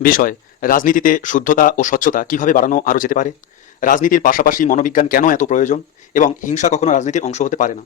বিষয় রাজনীতিতে শুদ্ধতা ও স্বচ্ছতা কিভাবে বাড়ানো আরও যেতে পারে, রাজনীতির পাশাপাশি মনোবিজ্ঞান কেন এত প্রয়োজন এবং হিংসা কখনো রাজনীতির অংশ হতে পারে না।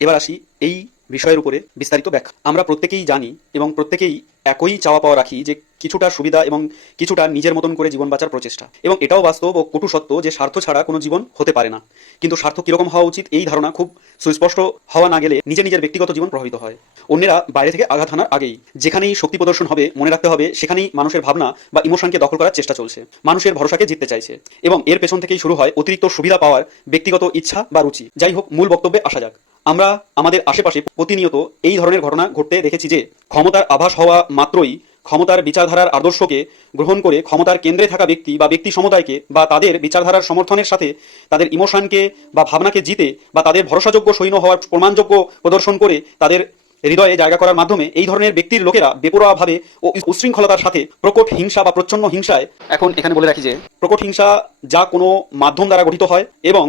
এবার আসি এই বিষয়ের উপরে বিস্তারিত ব্যাখ্যা। আমরা প্রত্যেকেই জানি এবং প্রত্যেকেই একই চাওয়া পাওয়া রাখি যে কিছুটা সুবিধা এবং কিছুটা নিজের মতন করে জীবন বাঁচার প্রচেষ্টা, এবং এটাও বাস্তব ও কটু সত্য যে স্বার্থ ছাড়া কোনো জীবন হতে পারে না। কিন্তু স্বার্থ কিরকম হওয়া উচিত এই ধারণা খুব সুস্পষ্ট হওয়া না গেলে নিজের ব্যক্তিগত জীবন প্রভাবিত হয়। অন্যেরা বাইরে থেকে আঘাত হানার আগেই যেখানেই শক্তি প্রদর্শন হবে মনে রাখতে হবে সেখানেই মানুষের ভাবনা বা ইমোশনকে দখল করার চেষ্টা চলছে, মানুষের ভরসাকে জিততে চাইছে, এবং এর পেছন থেকেই শুরু হয় অতিরিক্ত সুবিধা পাওয়ার ব্যক্তিগত ইচ্ছা বা রুচি। যাই হোক, মূল বক্তব্যে আসা যাক। আমরা আমাদের আশেপাশে প্রতিনিয়ত এই ধরনের ঘটনা ঘটতে দেখেছি যে ক্ষমতার আভাস হওয়া মাত্রই ক্ষমতার বিচারধারার আদর্শকে গ্রহণ করে ক্ষমতার কেন্দ্রে থাকা ব্যক্তি বা ব্যক্তি সমুদায়কে বা তাদের বিচারধারার সমর্থনের সাথে তাদের ইমোশনকে বা ভাবনাকে জিতে বা তাদের ভরসাযোগ্য সৈন্য হওয়ার প্রমাণযোগ্য প্রদর্শন করে তাদের হৃদয়ে জায়গা করার মাধ্যমে এই ধরনের ব্যক্তির লোকেরা বেপরোয়াভাবে ও উচ্ছৃঙ্খলতার সাথে প্রকট হিংসা বা প্রচ্ছন্ন হিংসায়, এখন এখানে বলে রাখি যে প্রকট হিংসা যা কোনো মাধ্যম দ্বারা গঠিত হয় এবং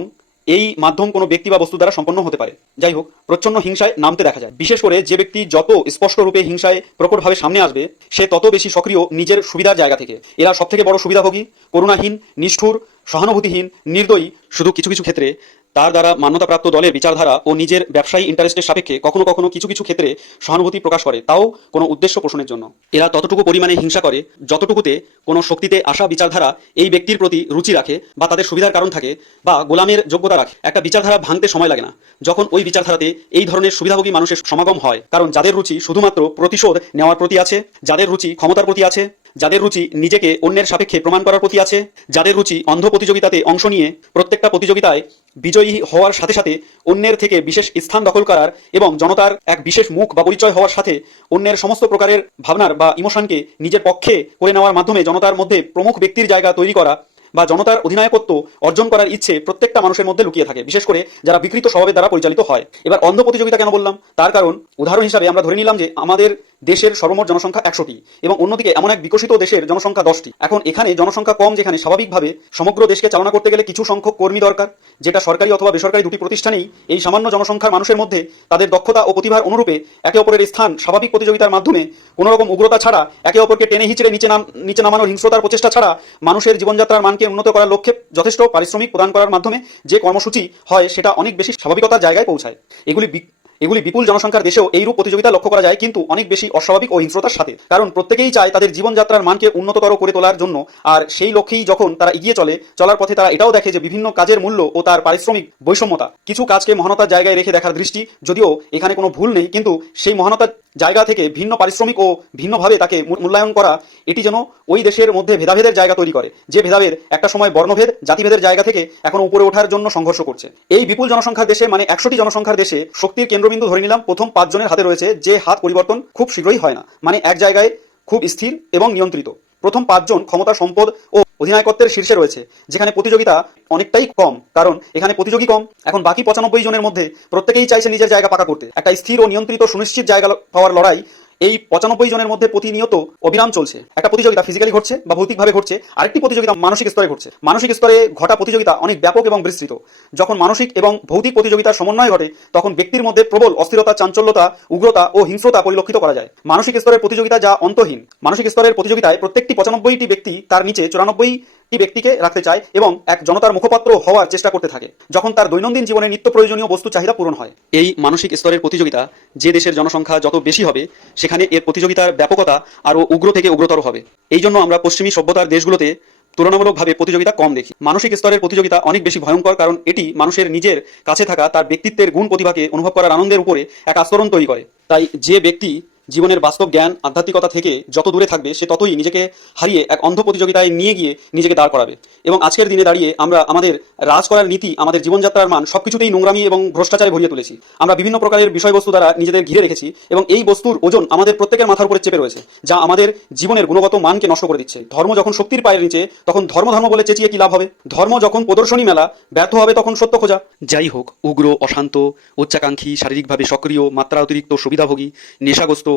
এই মাধ্যম কোনো ব্যক্তি বা বস্তু দ্বারা সম্পন্ন হতে পারে। যাই হোক, প্রচ্ছন্ন হিংসায় নামতে দেখা যায়। বিশেষ করে যে ব্যক্তি যত স্পষ্ট রূপে হিংসায় প্রকটভাবে সামনে আসবে সে তত বেশি সক্রিয় নিজের সুবিধার জায়গা থেকে। এরা সবথেকে বড় সুবিধাভোগী, করুণাহীন, নিষ্ঠুর, সহানুভূতিহীন, নির্দয়ী। শুধু কিছু কিছু ক্ষেত্রে তার দ্বারা মান্যতাপ্রাপ্ত দলের বিচারধারা ও নিজের ব্যবসায়ী ইন্টারেস্টের সাপেক্ষে কখনো কখনো কিছু কিছু ক্ষেত্রে সহানুভূতি প্রকাশ করে, তাও কোনো উদ্দেশ্য পোষণের জন্য। এরা ততটুকু পরিমাণে হিংসা করে যতটুকুতে কোনো শক্তিতে আসা বিচারধারা এই ব্যক্তির প্রতি রুচি রাখে বা তাদের সুবিধার কারণ থাকে বা গোলামের যোগ্যতা রাখে। একটা বিচারধারা ভাঙতে সময় লাগে না যখন ওই বিচারধারাতে এই ধরনের সুবিধাভোগী মানুষের সমাগম হয়, কারণ যাদের রুচি শুধুমাত্র প্রতিশোধ নেওয়ার প্রতি আছে, যাদের রুচি ক্ষমতার প্রতি আছে, যাদের রুচি নিজেকে অন্যের সাপেক্ষে প্রমাণ করার প্রতি আছে, যাদের রুচি অন্ধ প্রতিযোগিতাতে অংশ নিয়ে প্রত্যেকটা প্রতিযোগিতায় বিজয়ী হওয়ার সাথে সাথে অন্যের থেকে বিশেষ স্থান দখল করার এবং জনতার এক বিশেষ মুখ বা পরিচয় হওয়ার সাথে অন্যের সমস্ত প্রকারের ভাবনার বা ইমোশনকে নিজের পক্ষে করে নেওয়ার মাধ্যমে জনতার মধ্যে প্রমুখ ব্যক্তির জায়গা তৈরি করা বা জনতার অধিনায়কত্ব অর্জন করার ইচ্ছে প্রত্যেকটা মানুষের মধ্যে লুকিয়ে থাকে, বিশেষ করে যারা বিকৃত স্বভাবের দ্বারা পরিচালিত হয়। এবার অন্ধ প্রতিযোগিতা কেন বললাম, তার কারণ উদাহরণ হিসাবে আমরা ধরে নিলাম যে আমাদের দেশের সর্বমোট জনসংখ্যা 100টি এবং অন্যদিকে এমন এক বিকশিত দেশের জনসংখ্যা 10টি। এখন এখানে জনসংখ্যা কম, যেখানে স্বাভাবিকভাবে সমগ্র দেশকে চালনা করতে গেলে কিছু সংখ্যক কর্মী দরকার, যেটা সরকারি অথবা বেসরকারি দুটি প্রতিষ্ঠানেই এই সামান্য জনসংখ্যার মানুষের মধ্যে তাদের দক্ষতা ও প্রতিভার অনুরূপে একে অপরের স্থান স্বাভাবিক প্রতিযোগিতার মাধ্যমে কোনো রকম উগ্রতা ছাড়া, একে অপরকে টেনে হিচড়ে নিচে নামানোর হিংস্রতার প্রচেষ্টা ছাড়া মানুষের জীবনযাত্রার মানকে উন্নত করার লক্ষ্যে যথেষ্ট পারিশ্রমিক প্রদান করার মাধ্যমে যে কর্মসূচি হয় সেটা অনেক বেশি স্বাভাবিকতার জায়গায় পৌঁছায়। এগুলি বিপুল জনসংখ্যার দেশেও এইরূপ প্রতিযোগিতা লক্ষ্য করা যায়, কিন্তু অনেক বেশি অস্বাভাবিক ও হিংস্রতার সাথে। কারণ প্রত্যেকেই চায় তাদের জীবনযাত্রার মানকে উন্নততর করে তোলার জন্য, আর সেই লক্ষ্যেই যখন তারা এগিয়ে চলার পথে তারা এটাও দেখে যে বিভিন্ন কাজের মূল্য ও তার পারিশ্রমিক বৈষম্যতা। কিছু কাজকে মহানতার জায়গায় রেখে দেখার দৃষ্টি, যদিও এখানে কোনো ভুল নেই, কিন্তু সেই মহানতার জায়গা থেকে ভিন্ন পারিশ্রমিক ও ভিন্নভাবে তাকে মূল্যায়ন করা, এটি যেন ওই দেশের মধ্যে ভেদাভেদের জায়গা তৈরি করে, যে ভেদাভেদ একটা সময় বর্ণভেদ জাতিভেদের জায়গা থেকে এখন উপরে ওঠার জন্য সংঘর্ষ করছে। এই বিপুল জনসংখ্যার দেশে, মানে 100টি জনসংখ্যার দেশে, শক্তির কেন্দ্রবিন্দু ধরে নিলাম প্রথম 5 জনের হাতে রয়েছে, যে হাত পরিবর্তন খুব শীঘ্রই হয় না, মানে এক জায়গায় খুব স্থির এবং নিয়ন্ত্রিত। প্রথম 5 জন ক্ষমতা, সম্পদ ও অধিনায়কত্বের শীর্ষে রয়েছে, যেখানে প্রতিযোগিতা অনেকটাই কম, কারণ এখানে প্রতিযোগী কম। এখন বাকি 95 জনের মধ্যে প্রত্যেকেই চাইছে নিজের জায়গা পাকা করতে। একটা স্থির ও নিয়ন্ত্রিত সুনিশ্চিত জায়গা পাওয়ার লড়াই এই 95 জনের মধ্যে প্রতিনিয়ত অবিরাম চলছে। একটা প্রতিযোগিতা ফিজিক্যালি ঘটছে বা ভৌতিকভাবে ঘটছে, আরেকটি প্রতিযোগিতা মানসিক স্তরে ঘটছে। মানসিক স্তরে ঘটা প্রতিযোগিতা অনেক ব্যাপক এবং বিস্তৃত। যখন মানসিক এবং ভৌতিক প্রতিযোগিতার সমন্বয় ঘটে তখন ব্যক্তির মধ্যে প্রবল অস্থিরতা, চাঞ্চল্যতা, উগ্রতা ও হিংস্রতা পরিলক্ষিত করা যায়। মানসিক স্তরের প্রতিযোগিতা যা অন্তহীন। মানসিক স্তরের প্রতিযোগিতায় প্রত্যেকটি 95টি ব্যক্তি তার নিচে 94টি ব্যক্তিকে রাখতে চায় এবং এক জনতার মুখপাত্র হওয়ার চেষ্টা করতে থাকে, যখন তার দৈনন্দিন জীবনে নিত্য প্রয়োজনীয় বস্তু চাহিদা পূরণ হয়। এই মানসিক স্তরের প্রতিযোগিতা, যে দেশের জনসংখ্যা যত বেশি হবে সেখানে এর প্রতিযোগিতার ব্যাপকতা আরও উগ্র থেকে উগ্রতর হবে। এই জন্য আমরা পশ্চিমী সভ্যতার দেশগুলোতে তুলনামূলকভাবে প্রতিযোগিতা কম দেখি। মানসিক স্তরের প্রতিযোগিতা অনেক বেশি ভয়ঙ্কর, কারণ এটি মানুষের নিজের কাছে থাকা তার ব্যক্তিত্বের গুণ প্রতিভাকে অনুভব করার আনন্দের উপরে এক আস্তরণ তৈরি করে। তাই যে ব্যক্তি জীবনের বাস্তব জ্ঞান, আধ্যাত্মিকতা থেকে যত দূরে থাকবে সে ততই নিজেকে হারিয়ে এক অন্ধ প্রতিযোগিতায় নিয়ে গিয়ে নিজেকে দাঁড় করাবে। এবং আজকের দিনে দাঁড়িয়ে আমরা আমাদের রাজ করার নীতি, আমাদের জীবনযাত্রার মান সবকিছুতেই নোংরামি এবং ভ্রষ্টাচারে ভরিয়ে তুলেছি। আমরা বিভিন্ন প্রকারের বিষয়বস্তু দ্বারা নিজেদের ঘিরে রেখেছি এবং এই বস্তুর ওজন আমাদের প্রত্যেকের মাথার উপরে চেপে রয়েছে, যা আমাদের জীবনের গুণগত মানকে নষ্ট করে দিচ্ছে। ধর্ম যখন শক্তির পায়ের নিচে, তখন ধর্ম বলে চেঁচিয়ে কি লাভ হবে? ধর্ম যখন প্রদর্শনী মেলা, ব্যর্থ হবে তখন সত্য খোঁজা। যাই হোক, উগ্র, অশান্ত, উচ্চাকাঙ্ক্ষী, শারীরিকভাবে সক্রিয়, মাত্রা অতিরিক্ত সুবিধাভোগী, নেশাগ্রস্ত,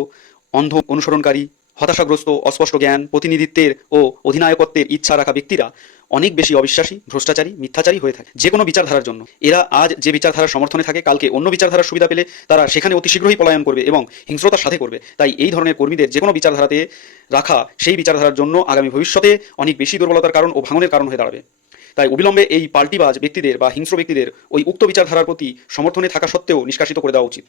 অন্ধ অনুসরণকারী, হতাশাগ্রস্ত, অস্পষ্ট জ্ঞান, প্রতিনিধিত্বের ও অধিনায়কত্বের ইচ্ছা রাখা ব্যক্তিরা অনেক বেশি অবিশ্বাসী, ভ্রষ্টাচারী, মিথ্যাচারী হয়ে থাকে যে কোনো বিচারধারার জন্য। এরা আজ যে বিচারধারার সমর্থনে থাকে, কালকে অন্য বিচারধারার সুবিধা পেলে তারা সেখানে অতি শীঘ্রই পলায়ন করবে এবং হিংস্রতার সাথে করবে। তাই এই ধরনের কর্মীদের যে কোনো বিচারধারাতে রাখা সেই বিচারধারার জন্য আগামী ভবিষ্যতে অনেক বেশি দুর্বলতার কারণ ও ভাঙনের কারণ হয়ে দাঁড়াবে। তাই অবিলম্বে এই পাল্টিবাজ ব্যক্তিদের বা হিংস্র ব্যক্তিদের ওই উক্ত বিচারধারার প্রতি সমর্থনে থাকা সত্ত্বেও নিষ্কাশিত করে দেওয়া উচিত।